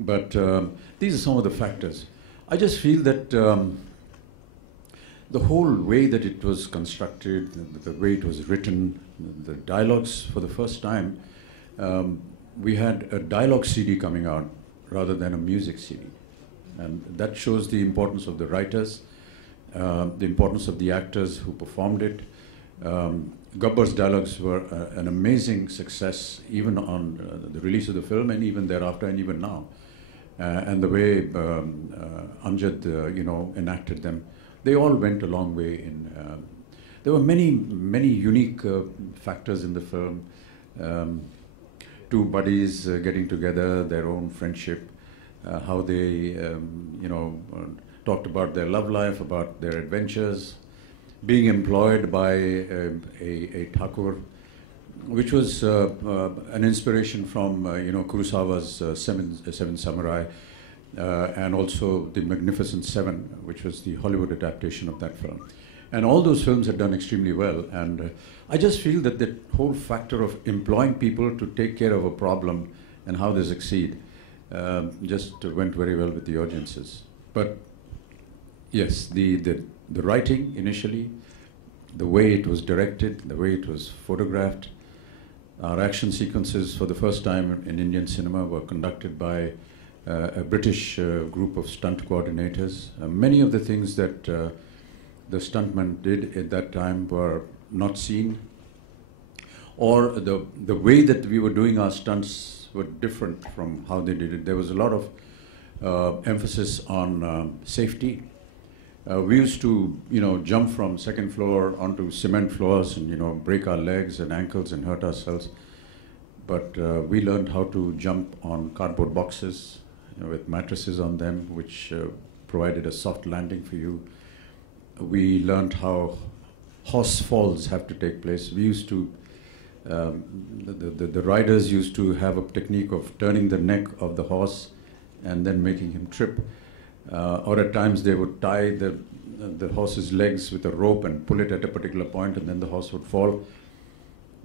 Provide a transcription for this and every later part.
But these are some of the factors. I just feel that the whole way that it was constructed, the way it was written, the dialogues for the first time, we had a dialogue CD coming out rather than a music CD. And that shows the importance of the writers, the importance of the actors who performed it. Gabbar's dialogues were an amazing success, even on the release of the film, and even thereafter, and even now. And the way Amjad, enacted them, they all went a long way. There were many unique factors in the film. Two buddies getting together, their own friendship, how they, talked about their love life, about their adventures, being employed by a Thakur, which was an inspiration from Kurosawa's Seven Samurai, and also the Magnificent Seven, which was the Hollywood adaptation of that film. And all those films had done extremely well. And I just feel that the whole factor of employing people to take care of a problem and how they succeed just went very well with the audiences. But yes, the writing initially, the way it was directed, the way it was photographed, our action sequences for the first time in Indian cinema were conducted by a British group of stunt coordinators. Many of the things that the stuntmen did at that time were not seen, or the way that we were doing our stunts were different from how they did it. There was a lot of emphasis on safety. We used to, jump from second floor onto cement floors and, break our legs and ankles and hurt ourselves. But we learned how to jump on cardboard boxes with mattresses on them, which provided a soft landing for you. We learned how horse falls have to take place. We used to, the riders used to have a technique of turning the neck of the horse and then making him trip. Or at times they would tie the horse's legs with a rope and pull it at a particular point, and then the horse would fall.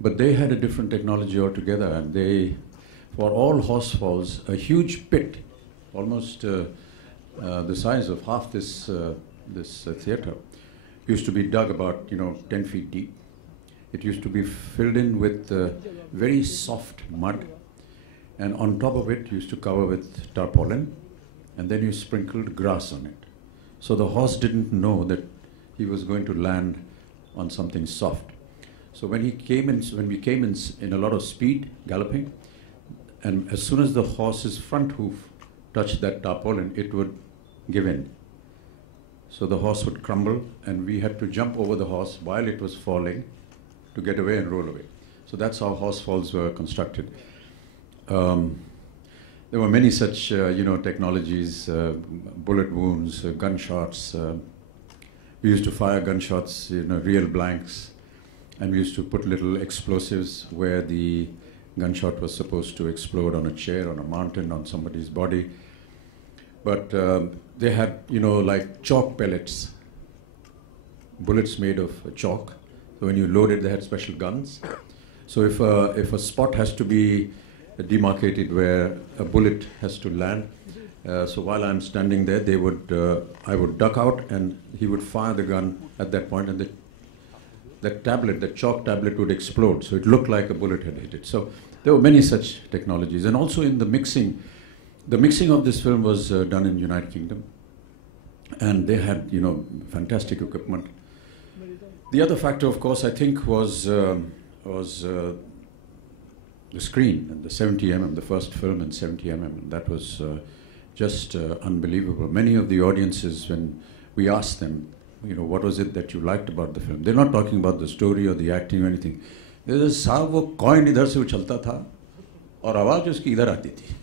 But they had a different technology altogether, and they, for all horse falls, a huge pit, almost the size of half this theater, used to be dug about 10 feet deep. It used to be filled in with very soft mud, and on top of it used to cover with tarpaulin, and then you sprinkled grass on it. So the horse didn't know that he was going to land on something soft. So when we came in a lot of speed, galloping, and as soon as the horse's front hoof touched that tarpaulin, it would give in. So the horse would crumble, and we had to jump over the horse while it was falling to get away and roll away. So that's how horse falls were constructed. There were many such, technologies, bullet wounds, gunshots. We used to fire gunshots, real blanks, and we used to put little explosives where the gunshot was supposed to explode on a chair, on a mountain, on somebody's body. But they had, like chalk pellets, bullets made of chalk. So when you load it, they had special guns. So if a spot has to be demarcated where a bullet has to land, so while I'm standing there, I would duck out, and he would fire the gun at that point, and the chalk tablet would explode. So it looked like a bullet had hit it. So there were many such technologies. And also in the mixing of this film was done in United Kingdom, and they had, fantastic equipment. The other factor, of course, I think was the screen, and the 70mm, the first film in 70mm. That was just unbelievable. Many of the audiences, when we asked them, what was it that you liked about the film? They're not talking about the story or the acting or anything. There's साहब वो coin इधर से उछलता था और आवाज़ उसकी इधर आती थी.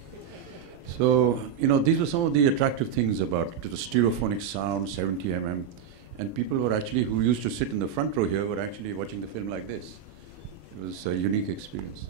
So, these were some of the attractive things about the stereophonic sound, 70mm, and people were actually, who used to sit in the front row here, were actually watching the film like this. It was a unique experience.